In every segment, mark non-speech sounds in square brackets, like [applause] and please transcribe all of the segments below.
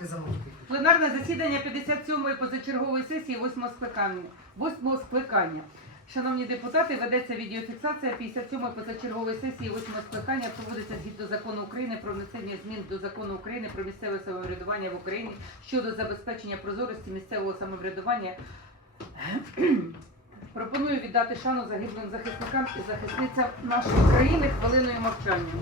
Можете замовити. Пленарне засідання 57-ї позачергової сесії 8 скликання. 8 скликання. Шановні депутати, ведеться відеофіксація 57-ї позачергової сесії 8 скликання проводиться згідно закону України про внесення змін до закону України про місцеве самоврядування в Україні щодо забезпечення прозорості місцевого самоврядування. [clears throat] Пропоную віддати шану загиблим захисникам і захисницям нашої країни хвилиною мовчання.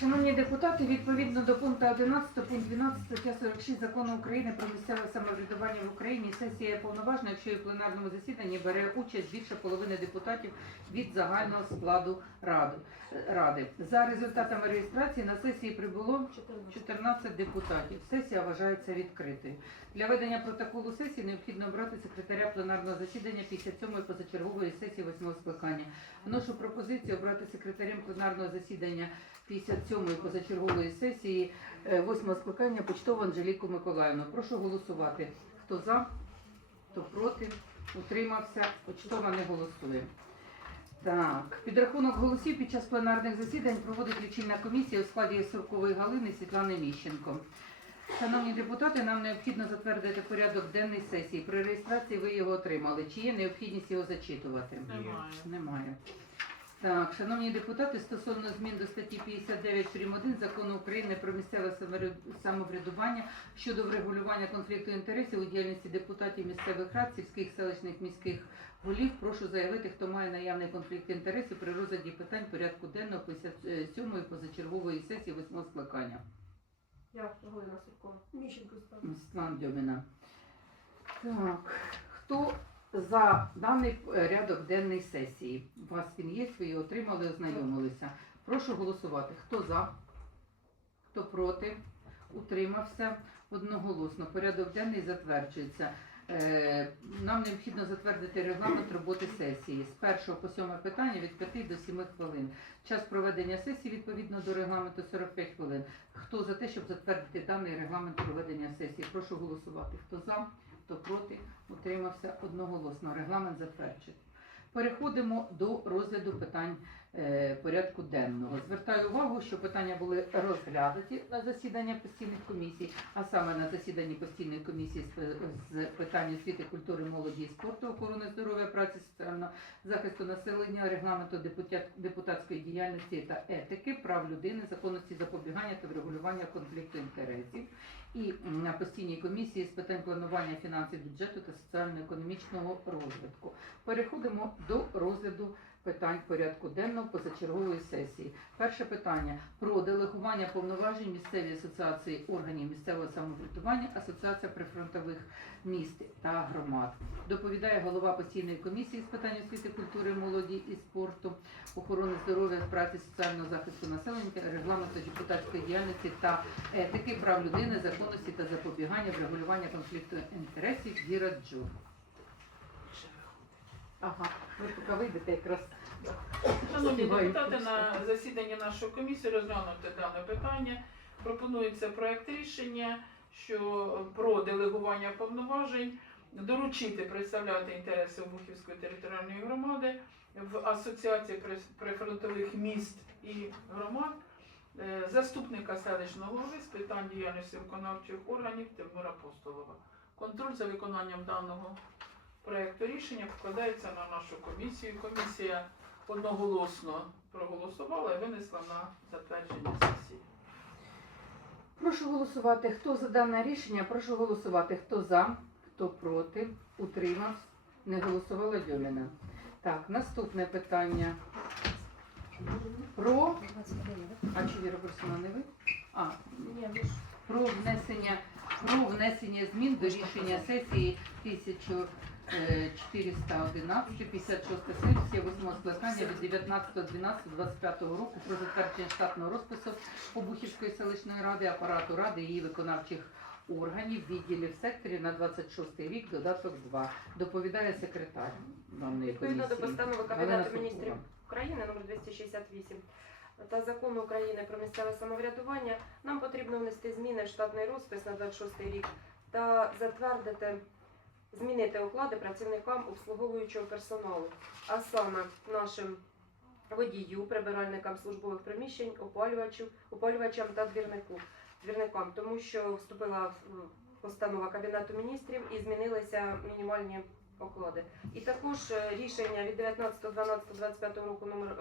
Шановні депутати, відповідно до пункту 11, пункт 12 стаття 46 закону України про місцеве самоврядування в Україні, сесія повноважна, якщо і в пленарному засіданні бере участь більше половини депутатів від загального складу ради. За результатами реєстрації на сесії прибуло 14 депутатів. Сесія вважається відкритою. Для ведення протоколу сесії необхідно обрати секретаря пленарного засідання 57-ї позачергової сесії 8 скликання. Вношу пропозицію обрати секретарем пленарного засідання 57-ї позачергової сесії 8 скликання Почтову Анжеліку Миколаївну. Прошу голосувати. Хто за, хто проти, утримався, Почтова не голосує. Так, підрахунок голосів під час пленарних засідань проводить лічильна комісія у складі Соркової Галини Світлани Міщенко. Шановні депутати, нам необхідно затвердити порядок денний сесії. При реєстрації ви його отримали. Чи є необхідність його зачитувати? Немає. Немає. Так, шановні депутати, стосовно змін до статті 59 прим. 1 закону України про місцеве самоврядування щодо врегулювання конфлікту інтересів у діяльності депутатів місцевих рад, сільських селищних міських голів, прошу заявити, хто має наявний конфлікт інтересів при розгляді питань порядку денного 57-ї позачергової сесії 8 скликання. Я Галина Сивко. Міщенко. Світлана Дьоміна. Так, хто за даний е, рядок денний сесії? У вас він є, ви його отримали, ознайомилися. Прошу голосувати. Хто за? Хто проти? Утримався одноголосно. Порядок денний затверджується. Е, Нам необхідно затвердити регламент роботи сесії з першого по сьоме питання від 5 до 7 хвилин. Час проведення сесії відповідно до регламенту 45 хвилин. Хто за те, щоб затвердити даний регламент проведення сесії? Прошу голосувати. Хто за, хто проти, утримався одноголосно. Регламент затверджений. Переходимо до розгляду питань порядку денного. Звертаю увагу, що питання були розглянуті на засіданні постійних комісій, а саме на засіданні постійної комісії з питань освіти, культури, молоді і спорту, охорони здоров'я, праці, соціального захисту населення, регламенту депутатської діяльності та етики, прав людини, законності запобігання та врегулювання конфлікту інтересів. І на постійній комісії з питань планування фінансів бюджету та соціально-економічного розвитку. Переходимо до розгляду питань порядку денного позачергової сесії. Перше питання про делегування повноважень місцевій асоціації органів місцевого самоврядування, асоціація прифронтових міст та громад. Доповідає голова постійної комісії з питань освіти, культури, молоді і спорту, охорони здоров'я, праці, соціального захисту населення, регламенту депутатської діяльності та етики, прав людини, законності та запобігання врегулювання конфлікту інтересів Віра Джур. Ага, ви поки вийдете якраз. Шановні депутати, на засіданні нашої комісії розглянути дане питання. Пропонується проект рішення, що про делегування повноважень доручити представляти інтереси Обухівської територіальної громади в асоціації прифронтових міст і громад е, заступника селищного голови з питань діяльності виконавчих органів Тимура Апостолова. Контроль за виконанням даного проекту рішення покладається на нашу комісію. Комісія одноголосно проголосувала і винесла на затвердження сесії. Прошу голосувати. Хто за дане рішення? Прошу голосувати. Хто за, хто проти, утримався, не голосувала Дьоміна. Так, наступне питання. Про. А чи Віра Борисовна не ви? А, про внесення про внесення змін до рішення сесії 1411 56 сесія 8 скликання від 19.12.25 року про затвердження штатного розпису Обухівської селищної ради, апарату ради і її виконавчих органів, відділів секторів на 26 рік, додаток 2. Доповідає секретар даної Відповідно до постанови Кабінету міністрів України номер 268 та закону України про місцеве самоврядування нам потрібно внести зміни в штатний розпис на 26 рік та затвердити змінити оклади працівникам обслуговуючого персоналу, а саме нашим водію, прибиральникам службових приміщень, опалювачу, опалювачам та двірнику, двірникам, тому що вступила постанова Кабінету міністрів і змінилися мінімальні оклади. І також е, рішення від 19.12.25 року номер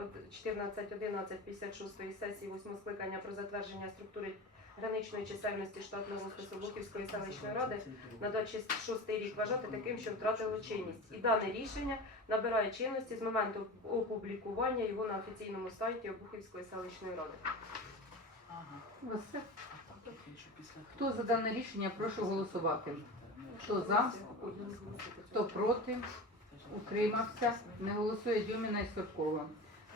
14.11.56 сесії 8 скликання про затвердження структури граничної чисельності штатного розпису Бухівської селищної ради на 26 рік вважати таким, що втратило чинність. І дане рішення набирає чинності з моменту опублікування його на офіційному сайті Обухівської селищної ради. У вас все? Хто за дане рішення, прошу голосувати. Хто за, хто проти, утримався, не голосує Дюміна і Суркова.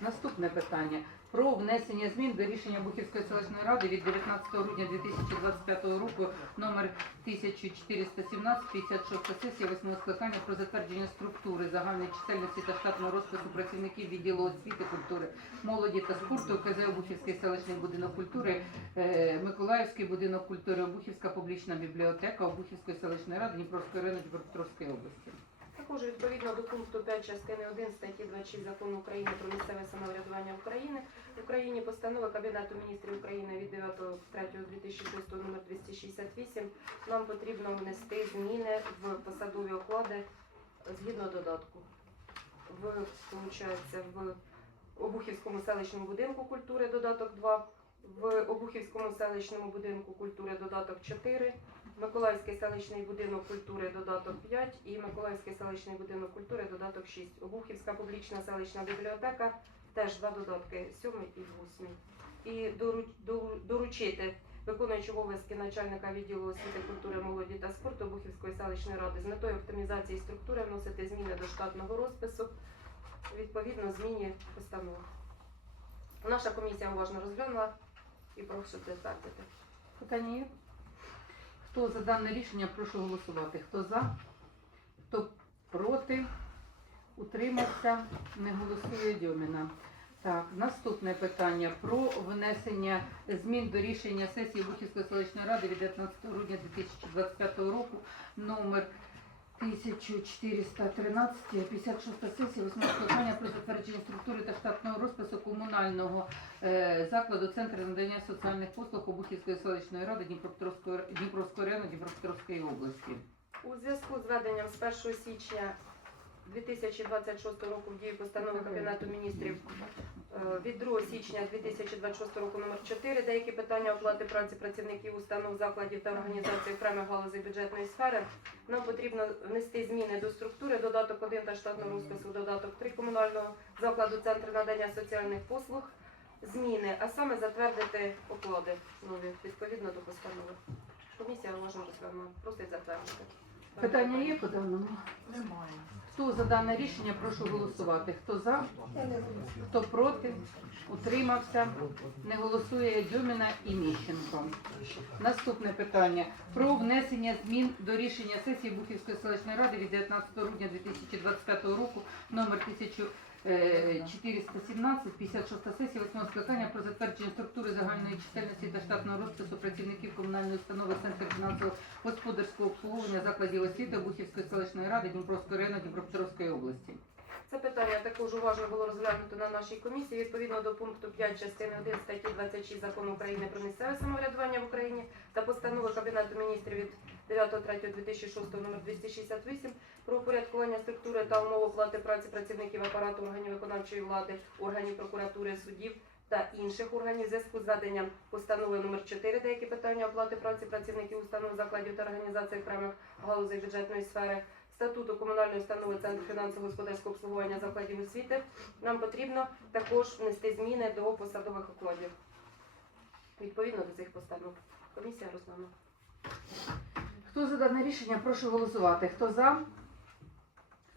Наступне питання про внесення змін до рішення Бухівської селищної ради від 19 грудня 2025 року номер 1417 56 сесія 8 скликання про затвердження структури загальної чисельності та штатного розпису працівників відділу освіти, культури, молоді та спорту КЗ Обухівський селищний будинок культури, е, Миколаївський будинок культури, Обухівська публічна бібліотека Обухівської селищної ради Дніпровської району Дніпропетровської області. Також відповідно до пункту 5 частини 1 статті 26 закону України про місцеве самоврядування Україні постанова Кабінету міністрів України від 9.3.2006 номер 268 нам потрібно внести зміни в посадові оклади згідно додатку. В, в Обухівському селищному будинку культури додаток 2, в Обухівському селищному будинку культури додаток 4, Миколаївський селищний будинок культури додаток 5 і Миколаївський селищний будинок культури додаток 6. Обухівська публічна селищна бібліотека теж два додатки 7 і 8. І дору- дору- доручити виконуючого обов'язки начальника відділу освіти, культури, молоді та спорту Обухівської селищної ради з метою оптимізації структури вносити зміни до штатного розпису відповідно зміні постанови. Наша комісія уважно розглянула і прошу затвердити. Питання є? Хто за дане рішення, прошу голосувати. Хто за, хто проти, утримався, не голосує Дьоміна. Так, наступне питання про внесення змін до рішення сесії Бухівської селищної ради від 19 грудня 2025 року номер 1413, 56 сесія, 8 скликання про затвердження структури та штатного розпису комунального е, закладу Центру надання соціальних послуг Обухівської селищної ради Дніпропетровської Дніпровського району Дніпропетровської області. У зв'язку з введенням з 1 січня 2026 року в дію постанови Кабінету міністрів е, від 2 січня 2026 року номер 4 деякі питання оплати праці працівників установ, закладів та організацій окремих галузей бюджетної сфери нам потрібно внести зміни до структури додаток 1 та штатного розпису додаток 3 комунального закладу Центру надання соціальних послуг. Зміни, а саме затвердити оклади нові відповідно до постанови. Комісія уважно розглянула. Просить затвердити. Питання є по даному? Немає. Хто за дане рішення, прошу голосувати. Хто за, хто проти, утримався, не голосує Дюміна і Міщенко. Наступне питання про внесення змін до рішення сесії Бухівської селищної ради від 19 грудня 2025 року номер 1417, 56 сесія 8 скликання про затвердження структури загальної чисельності та штатного розпису працівників комунальної установи Центр фінансово господарського обслуговування закладів освіти Бухівської селищної ради Дніпровського району Дніпропетровської області. Це питання також уважно було розглянуто на нашій комісії відповідно до пункту 5 частини 1 статті 26 закону України про місцеве самоврядування в Україні та постанови Кабінету міністрів від 9.3.2006 номер 268 про упорядкування структури та умов оплати праці працівників апарату органів виконавчої влади, органів прокуратури, судів та інших органів зв'язку з веденням постанови номер 4 деякі питання оплати праці працівників установ закладів та організацій окремих галузей бюджетної сфери статуту комунальної установи Центру фінансово-господарського обслуговування закладів освіти, нам потрібно також внести зміни до посадових окладів. Відповідно до цих постанов. Комісія розглянула. Хто за дане рішення, прошу голосувати. Хто за,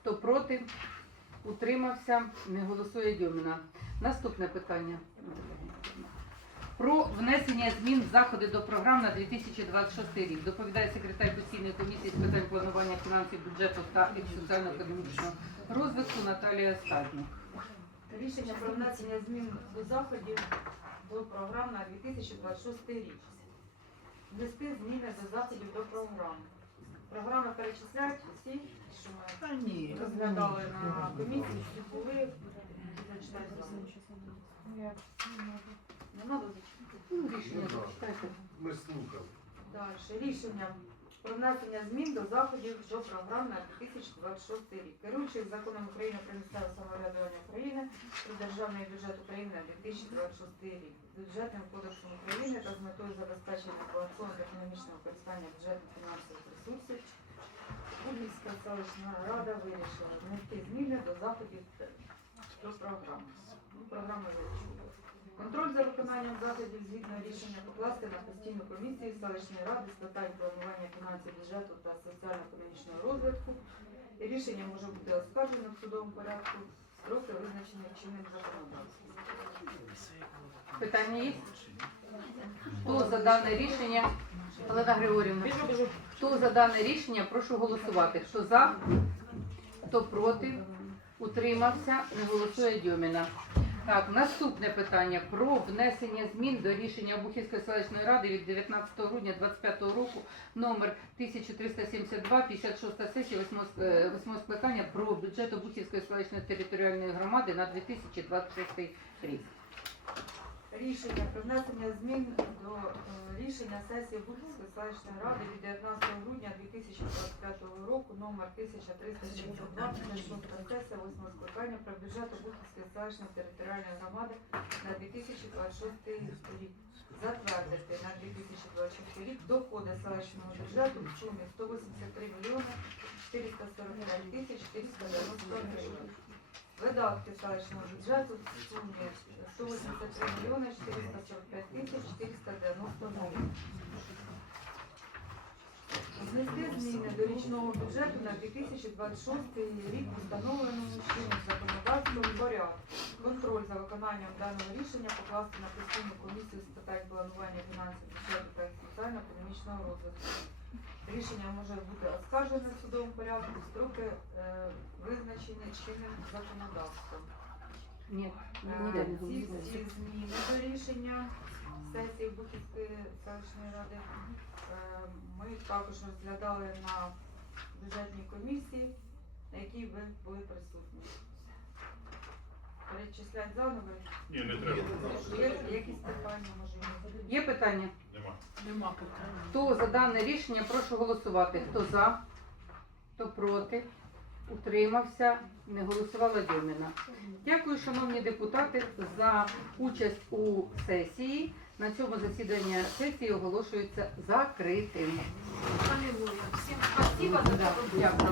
хто проти, утримався, не голосує Дьоміна. Наступне питання. Про внесення змін в заходи до програм на 2026 рік. Доповідає секретар постійної комісії з питань планування фінансів, бюджету та соціально-економічного розвитку Наталія Стаднюк. Рішення про внесення змін до заходів до програм на 2026 рік. Внести зміни до заходів до програм. Програми перечисляють всі, що ми розглядали на комісії, всі були. Зачитайте. Ну, Не треба зачитати. Ну, рішення зачитайте. Ми слухали. Далі. Рішення про внесення змін до заходів до програм на 2026 рік. Керуючись законом України про місцеве самоврядування України про державний бюджет України на 2026 рік, бюджетним кодексом України та з метою забезпечення балансового економічного використання бюджетних фінансових ресурсів, Будівська селищна рада вирішила внести зміни до заходів до програми. Програми вирішили. Контроль за виконанням заходів згідно рішення покласти на постійну комісію селищної ради з питань планування фінансів бюджету та соціально-економічного розвитку. Рішення може бути оскаржено в судовому порядку. Строки визначені чинним законодавством. Питання є? Хто за дане рішення? Олена Григорівна. Хто за дане рішення, прошу голосувати. Хто за, хто проти, утримався, не голосує Дьоміна. Так, наступне питання про внесення змін до рішення Обухівської селищної ради від 19 грудня 2025 року номер 1372, 56 сесія 8 скликання про бюджет Обухівської селищної територіальної громади на 2026 рік. Рішення про внесення змін до е, рішення сесії Бухівської селищної ради від 19 грудня 2025 року номер 1372 56 сесія 8 скликання про бюджет Бухівської селищної територіальної громади на 2026 рік. Затвердити на 2026 рік доходи селищного бюджету в сумі 183 мільйони 445 тисяч 490 гривень. Видатки селищного бюджету в сумі 183 мільйони 445 тисяч 490 гривень. Внести зміни до річного бюджету на 2026 рік встановленому чинним законодавством порядку. Контроль за виконанням даного рішення покласти на постійну комісію з питань планування фінансів бюджету та соціально-економічного розвитку. Рішення може бути оскаржене в судовому порядку, строки е, визначені чинним законодавством. Ні, Е, Ці всі зміни до рішення сесії Бухівської селищної ради е, ми також розглядали на бюджетній комісії, на якій ви були присутні. Перечислять заново. Ні, не треба. Є якісь питання, може, є? Питання? Нема. Нема питань. Хто за дане рішення, прошу голосувати. Хто за, хто проти, утримався, не голосувала Дьоміна. Дякую, шановні депутати, за участь у сесії. На цьому засідання сесії оголошується закритим. Алілуя. Всім спасибо за Да. Дякую.